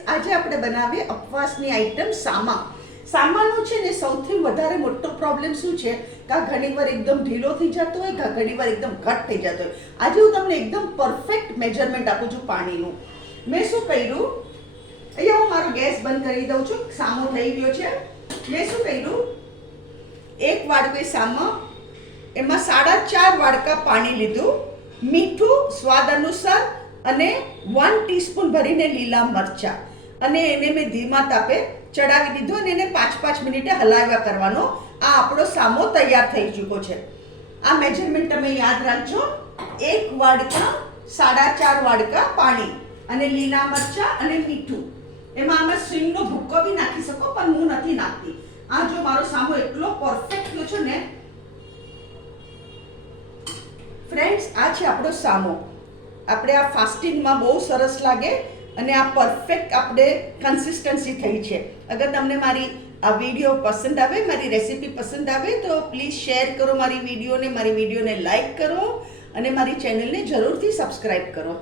આજે આપણે બનાવીએ ઉપવાસની આઈટમ સામા. સામાનો છે ને સૌથી વધારે મોટો પ્રોબ્લેમ શું છે કે ઘણીવાર એકદમ ઢીલો થઈ જતો હોય કે ઘણીવાર એકદમ ઘટ થઈ જતો હોય. આજે હું તમને એકદમ પરફેક્ટ મેજરમેન્ટ આપું છું પાણીનું. મેં શું કર્યું, અહીંયા હું મારો ગેસ બંધ કરી દઉં છું. સામો થઈ ગયો છે. મેં શું કર્યું, એક વાડકો સામા, એમાં 4.5 વાડકા પાણી લીધું, મીઠું સ્વાદ અનુસાર અને 1 ટીસ્પૂન ભરીને લીલા મરચા, અને એને મેં ધીમા તાપે ચડાવી દીધું અને એને 5-5 મિનિટે હલાવ્યા કરવાનો. આ આપણો સામો તૈયાર થઈ ચૂક્યો છે. આ મેજરમેન્ટ તમે યાદ રાખજો. 1 વાડકા 4.5 વાડકા પાણી અને લીલા મરચા અને મીઠું. એમાં અમે સિંગનો ભૂક્કો બી નાખી શકો, પણ હું નથી નાખતી. આ જો મારો સામો એટલો પરફેક્ટ થયો છે ને ફ્રેન્ડ્સ, આ છે આપણો સામો. આપણે આ ફાસ્ટિંગમાં બહુ સરસ લાગે અને આ પરફેક્ટ આપણે કન્સિસ્ટન્સી થઈ છે. અગર તમને મારી આ વિડીયો પસંદ આવે, મારી રેસીપી પસંદ આવે તો પ્લીઝ શેર કરો મારી વિડીયોને લાઈક કરો અને મારી ચેનલને જરૂરથી સબસ્ક્રાઈબ કરો.